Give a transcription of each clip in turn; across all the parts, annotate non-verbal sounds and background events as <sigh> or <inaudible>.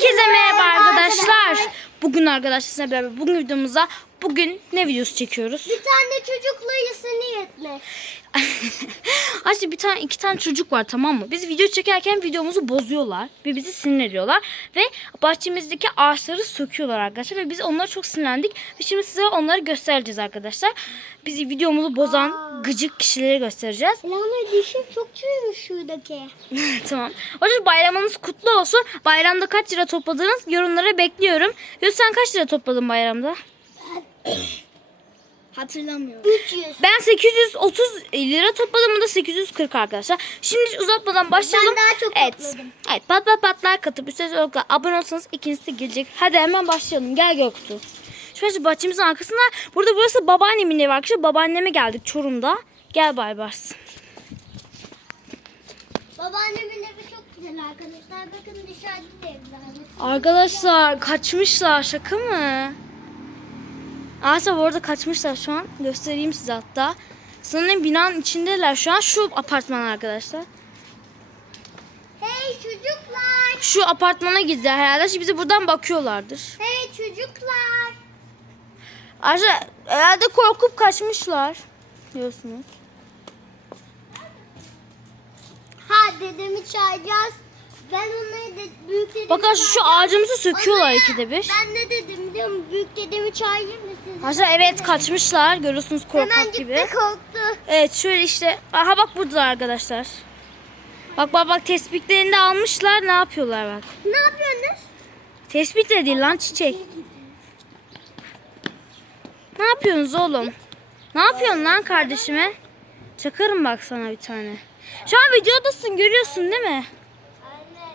Herkese merhaba arkadaşlar. Bugün arkadaşlar beraber bugün videomuzda bugün ne videosu çekiyoruz? Bir tane çocukla iyisi niyetle. <laughs> Aslında bir tane iki tane çocuk var tamam mı? Biz video çekerken videomuzu bozuyorlar ve bizi sinir ediyorlar ve bahçemizdeki ağaçları söküyorlar arkadaşlar ve biz onlara çok sinirlendik ve şimdi size onları göstereceğiz arkadaşlar. Bizi videomuzu bozan gıcık kişileri göstereceğiz. Lana dişim çok çürümüş şuradaki. <laughs> tamam. Yüzden bayramınız kutlu olsun. Bayramda kaç lira topladınız? Yorumlara bekliyorum. Yusuf sen kaç lira topladın bayramda? <coughs> Hatırlamıyorum. 300. Ben 830 lira topladım. Bu da 840 arkadaşlar. Şimdi hiç uzatmadan başlayalım. Ben daha çok evet. topladım. Evet. Pat pat patlar katıp üstelik olarak abone olsanız ikincisi de gelecek. Hadi hemen başlayalım. Gel Göktuğ. Şu bahçemizin arkasında. Burada burası babaannemin evi arkadaşlar. Babaanneme geldik Çorum'da. Gel Baybars. Babaannemin evi çok güzel arkadaşlar. Bakın dışarıda da evler. Arkadaşlar kaçmışlar. Şaka mı? Aslında bu arada kaçmışlar şu an. Göstereyim size hatta. Sanırım binanın içindeler şu an. Şu apartman arkadaşlar. Hey çocuklar. Şu apartmana girdiler herhalde. Şimdi bize buradan bakıyorlardır. Hey çocuklar. Arkadaşlar herhalde korkup kaçmışlar. Diyorsunuz. Ha dedemi çağıracağız. Ben onları de büyük dedemi Bakın şu çağıracağım. ağacımızı söküyorlar Onlara- ikide bir. Ben ne dedim biliyor musun? Büyük dedemi çağırayım mı size? Arkadaşlar evet kaçmışlar. Görüyorsunuz korkak Hemen gibi. gitti korktu. Evet şöyle işte. Aha bak burada arkadaşlar. Bak bak bak tespitlerini de almışlar. Ne yapıyorlar bak. Ne yapıyorsunuz? Tespit de değil lan çiçek. Ne yapıyorsunuz oğlum? Ne yapıyorsun lan kardeşime? Çakarım bak sana bir tane. Şu an videodasın görüyorsun değil mi? Anne.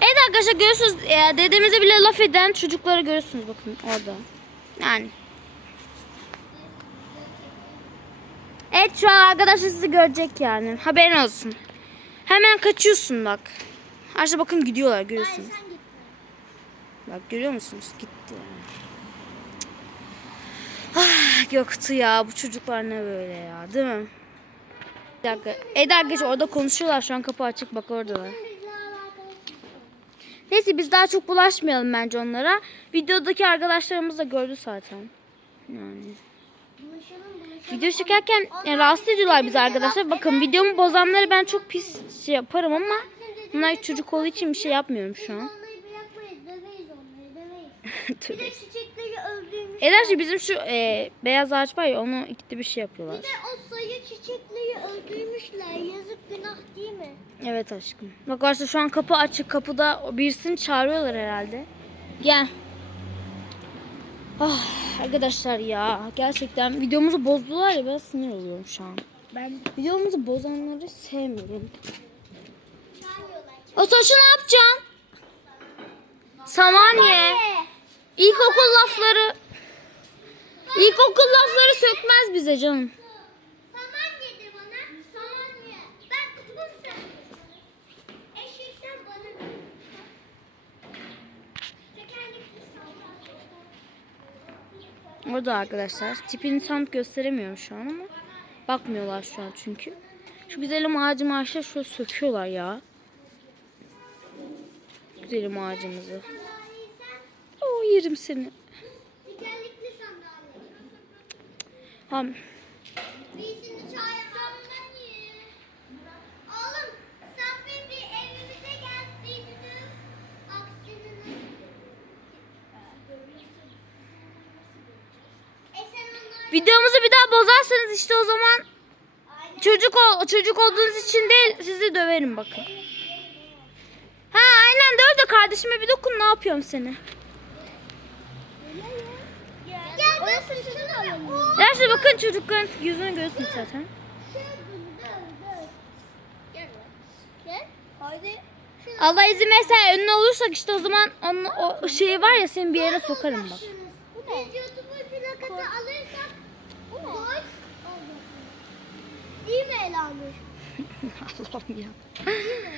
Evet arkadaşlar görüyorsunuz e, dedemize bile laf eden çocukları görüyorsunuz bakın orada. Yani. Evet şu an arkadaşlar sizi görecek yani. Haberin olsun. Hemen kaçıyorsun bak. Arkadaşlar bakın gidiyorlar görüyorsunuz. Bak görüyor musunuz? Gitti. Ah Göktuğ ya bu çocuklar ne böyle ya değil mi? Bir dakika. Evet arkadaşlar orada konuşuyorlar şu an kapı açık bak oradalar. Neyse biz daha çok bulaşmayalım bence onlara. Videodaki arkadaşlarımız da gördü zaten. Yani. Video çekerken yani rahatsız ediyorlar bizi arkadaşlar. Bakın videomu bozanları ben çok pis şey yaparım ama bunlar çocuk olduğu için bir şey yapmıyorum şu an. Tövbe. <laughs> Ederci bizim şu e, beyaz ağaç var ya onu ikide bir şey yapıyorlar. Bir de o sayı çiçekleri öldürmüşler. Yazık günah değil mi? Evet aşkım. Bak arkadaşlar şu an kapı açık. Kapıda birisini çağırıyorlar herhalde. Gel. Ah arkadaşlar ya gerçekten videomuzu bozdular ya ben sinir oluyorum şu an. Ben Videomuzu bozanları sevmiyorum. O saçı ne yapacaksın? Samanye. İlkokul lafları. İlkokul lafları sökmez bize canım. Saman dedi bana. Saman ye. Ben kutbum sen. Eşek sen bana. Tekerlekli Orada arkadaşlar. Tipini tam gösteremiyorum şu an ama. Bakmıyorlar şu an çünkü. Şu güzelim ağacımı aşağı şöyle söküyorlar ya. Güzelim ağacımızı. Oo yerim seni. Ham. Videomuzu bir daha bozarsanız işte o zaman çocuk ol, çocuk olduğunuz için değil sizi döverim bakın. Ha aynen döv de kardeşime bir dokun ne yapıyorum seni. Gerçi bakın çocukların yüzünü görüyorsunuz zaten. Allah izin verirse önüne olursak işte o zaman onun o şeyi var ya seni bir yere sokarım bak. Bu ne? Biz YouTube'un plakası alırsak bu mu? Elanur? <laughs> Allah'ım ya.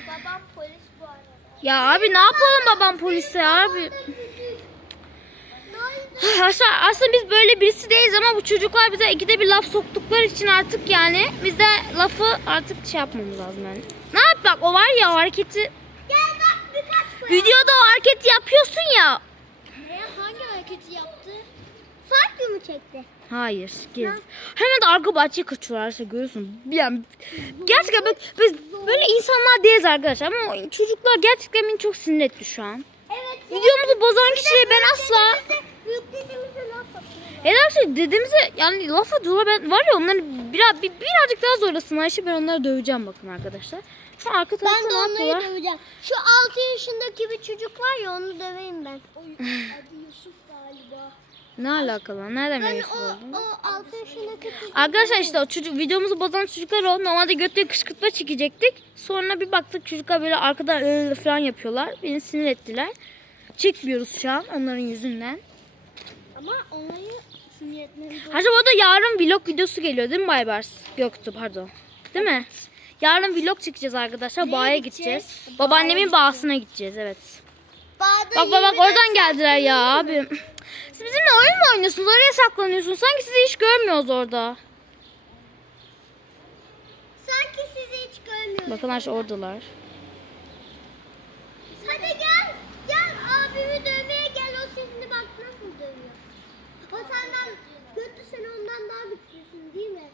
Babam polis bu arada. Ya abi ne yapalım babam polise abi. <sighs> Aslında, aslında biz böyle birisi değiliz ama bu çocuklar bize ikide bir laf soktukları için artık yani biz de lafı artık şey yapmamız lazım yani. Ne yap bak o var ya o hareketi Gel bak birkaç videoda o hareketi yapıyorsun ya. Ne? Hangi hareketi yaptı? Farklı mı çekti? Hayır gez. Hemen de arka bahçeye kaçıyorlar işte görüyorsun. Yani gerçekten böyle, biz böyle insanlar değiliz arkadaşlar ama çocuklar gerçekten beni çok sinir etti şu an. Evet. Videomuzu bozan kişiye ben asla Büyük dediğimize laf atıyorlar. Evet arkadaşlar dedemize yani laf atıyorlar ben var ya onları biraz, bir, birazcık daha zorlasın Ayşe ben onları döveceğim bakın arkadaşlar. Şu arka tarafta Ben de onları yapıyorlar? döveceğim. Şu 6 yaşındaki bir çocuk var ya onu döveyim ben. <laughs> Adı Yusuf galiba. Ne alakalı? Nereden biliyorsun o, olduğunu? o 6 yaşındaki çocuk. Arkadaşlar işte o çocuk videomuzu bozan çocuklar o. Normalde götleri kışkırtma çekecektik. Sonra bir baktık çocuklar böyle arkadan ıı falan yapıyorlar. Beni sinir ettiler. Çekmiyoruz şu an onların yüzünden. Ama onları sinir etmemiz Acaba o da yarın vlog videosu geliyor değil mi Baybars? Yoktu pardon. Değil mi? Yarın vlog çekeceğiz arkadaşlar. Bağ'a gideceğiz? gideceğiz. Babaannemin bağısına gideceğiz evet. Bağda Bak bak bak 20 oradan geldiler ya abi. Siz bizimle oyun mu oynuyorsunuz? Oraya saklanıyorsunuz. Sanki sizi hiç görmüyoruz orada. Sanki sizi hiç görmüyorum. Bakın aşağı oradalar. Hadi gel. Gel abimi dövmeye gel. O sesini bak nasıl dövüyor. O senden kötü sen ondan daha güçlüsün değil mi?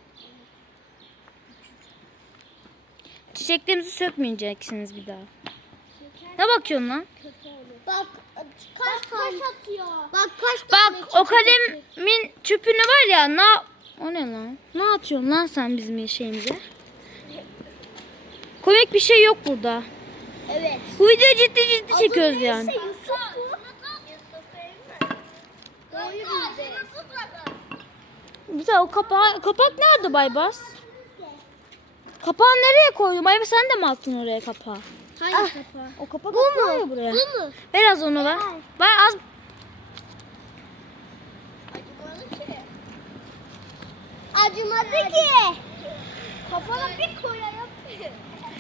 Çiçeklerimizi sökmeyeceksiniz bir daha. Ne bakıyorsun lan? Bak kaç kaç atıyor. Bak kaç tane Bak o kalemin çöpünü var ya na o ne lan? Ne atıyorsun lan sen bizim şeyimize? Komik bir şey yok burada. Evet. Bu videoyu ciddi ciddi çekiyoruz Adı yani. neyse Yusuf bu. De o kapağı, kapak nerede Baybars? Kapağı nereye koydun? Baybars sen de mi attın oraya kapağı? Hangi kapağı? O kapak atılıyor ya buraya. Bu mu? Ver az onu ver. Ver az. Acımadı ki. Kafana bir koyayım.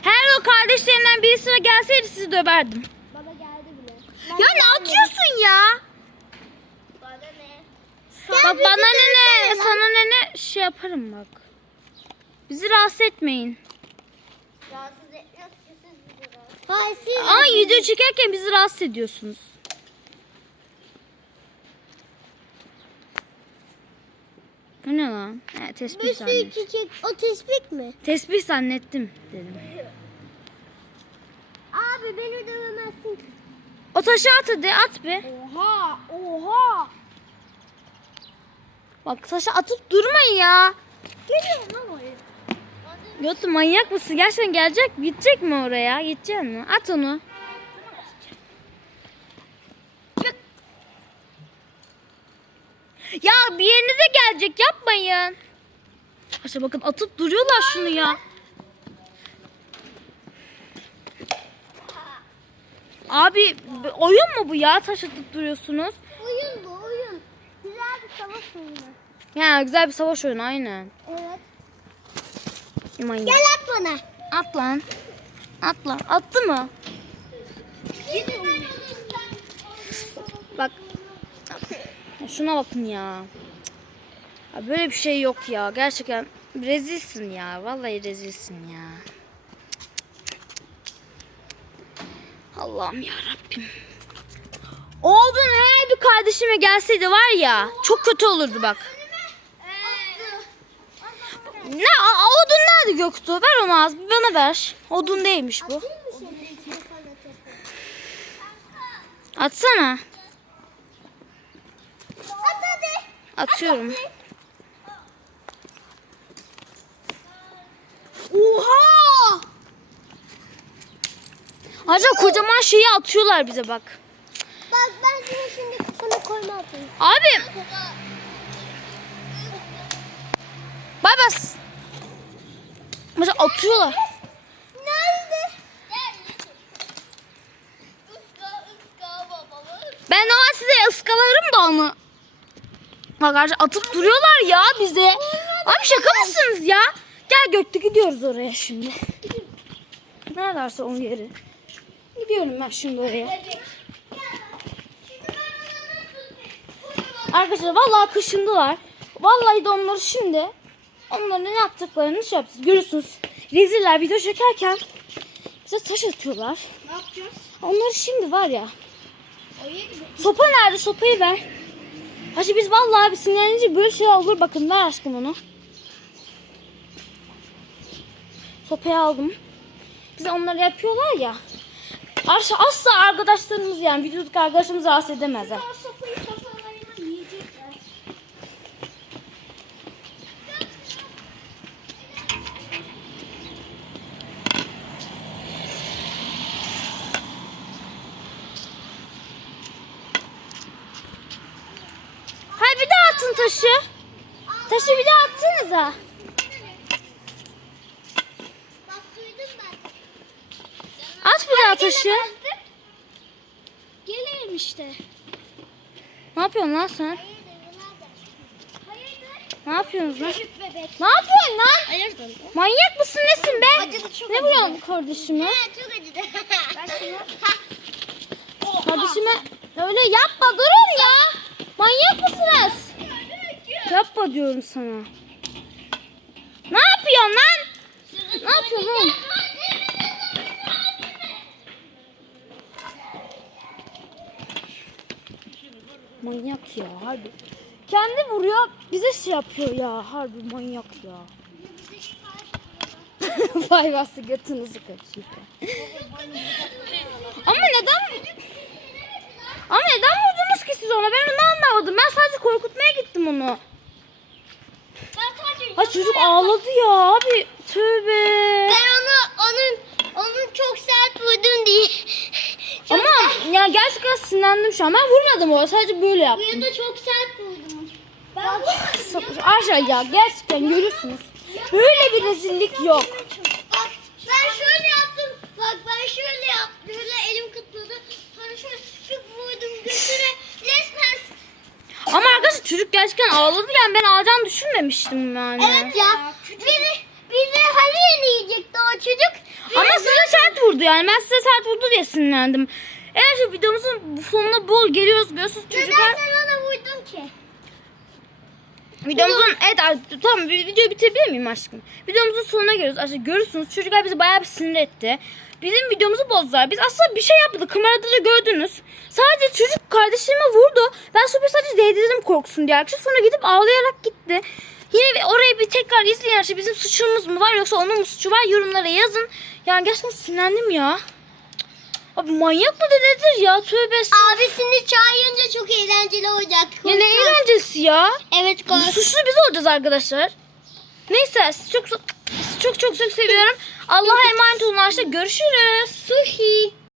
Her o kardeşlerinden birisine gelseydi sizi döverdim. Baba geldi bile. Ya ne atıyorsun ya? Bana ne? Bak bana ne ne sana ne ne şey yaparım bak. Bizi rahatsız etmeyin. Rahatsız etmiyoruz ki siz bizi rahatsız. Hayır siz. Ama video çekerken bizi rahatsız ediyorsunuz. Bu ne lan? He, Bir tesbih sürü zannettim. çiçek. O tespih mi? Tesbih zannettim dedim. Abi beni dövemezsin. O taşı at hadi at be. Oha. Oha. Bak taşı atıp durmayın ya. Geliyor lan oraya. Götü manyak mısın? Gerçekten gelecek gidecek mi oraya? Gidecek mi? At onu. Ya bir yerinize gelecek yapmayın. Aşağı bakın atıp duruyorlar şunu ya. Abi oyun mu bu ya taş atıp duruyorsunuz? Oyun bu oyun. Güzel bir savaş oyunu. Ya güzel bir savaş oyunu aynen. Evet. Manyak. Gel at bana. At lan. At lan. Attı mı? Bak. Ya Şuna bakın ya. ya. Böyle bir şey yok ya. Gerçekten rezilsin ya. Vallahi rezilsin ya. Allah'ım ya Rabbim. Oğlun eğer bir kardeşime gelseydi var ya çok kötü olurdu bak. Ne a- a- odun nerede Göktuğ? Ver onu az bir bana ver. Odun değilmiş bu. Atsana. At hadi. Atıyorum. Oha. Acaba kocaman şeyi atıyorlar bize bak. Bak ben seni şimdi sana koyma atayım. Abi. Bay bas. Mesela atıyorlar. Nerede? Ben normal size da onu. Bak arkadaşlar atıp duruyorlar ya bize. Abi şaka mısınız ya? Gel Göktü gidiyoruz oraya şimdi. Nerelerse onun yeri. Gidiyorum ben şimdi oraya. Arkadaşlar vallahi kaşındılar. Vallahi de onları şimdi onların ne yaptıklarını şey yapacağız. Görüyorsunuz. Reziller video çekerken bize taş atıyorlar. Ne yapacağız? Onları şimdi var ya. Sopa nerede? Sopayı ver. Hacı biz vallahi bir sinirlenince böyle şey olur. Bakın ver aşkım onu. Sopayı aldım. Bize onları yapıyorlar ya. Asla, arkadaşlarımız yani videodaki arkadaşlarımız rahatsız edemezler. O sopayı kafalarına yiyecekler. Hayır bir daha atın taşı. Taşı bir daha atsanıza. At bir daha taşı. Gelelim işte. Ne yapıyorsun lan sen? Ne yapıyorsunuz lan? Ne yapıyorsun lan? Hayırdır? Manyak mısın nesin be? Ne vuruyorsun kardeşime? Çok acıdı. Kardeşime öyle yapma durun ya. Manyak mısınız? Yapma diyorum sana. Ne yapıyorsun lan? Ne yapıyorsun? Manyak ya harbi. Kendi vuruyor bize şey yapıyor ya harbi manyak ya. <laughs> Vay bastı götünüzü kaçıyor. Ama neden? Ama neden vurdunuz ki siz ona? Ben onu anlamadım. Ben sadece korkutmaya gittim onu. Ha çocuk ağladı ya abi. Tövbe. Ben onu onun onun çok sert vurdum diye. Çok Ama ya gerçekten sinirlendim şu an. Ben vurmadım o. Sadece böyle Bu yaptım. ya da çok sert vurdum. Ben vurmadım. Aşağı ya gerçekten görüyorsunuz. Böyle bir rezillik yok. Bak ben şöyle yaptım. Bak ben şöyle yaptım. Böyle elim kıtladı. Sonra şöyle vurdum götüre. Ama arkadaşlar çocuk gerçekten ağladı yani ben ağlayacağını düşünmemiştim yani. Evet ya. Bizi, bizi hani yeni yiyecekti o çocuk. Ama size sert vurdu yani. Ben size sert vurdu diye sinirlendim. Eğer şu videomuzun sonuna bol geliyoruz görüyorsunuz Neden çocuklar. sen ona vurdun ki? Videomuzun evet ar- tamam videoyu bitirebilir miyim aşkım? Videomuzun sonuna geliyoruz. Aslında görürsünüz çocuklar bizi bayağı bir sinir etti. Bizim videomuzu bozdular. Biz aslında bir şey yapmadık. Kamerada da gördünüz. Sadece çocuk kardeşime vurdu. Ben sopayı sadece değdirdim korksun diye. Arkadaşlar sonra gidip ağlayarak gitti. Yine orayı bir tekrar izleyin. arkadaşlar. Bizim suçumuz mu var yoksa onun mu suçu var? Yorumlara yazın. Yani gerçekten sinirlendim ya. Abi manyak mı nedir ya? Tövbe estağfurullah. Abisini çağırınca çok eğlenceli olacak. Ya ne eğlencesi ya? Evet. Suçlu biz olacağız arkadaşlar. Neyse çok çok çok çok çok seviyorum. Allah'a emanet olun arkadaşlar. Görüşürüz. Sushi.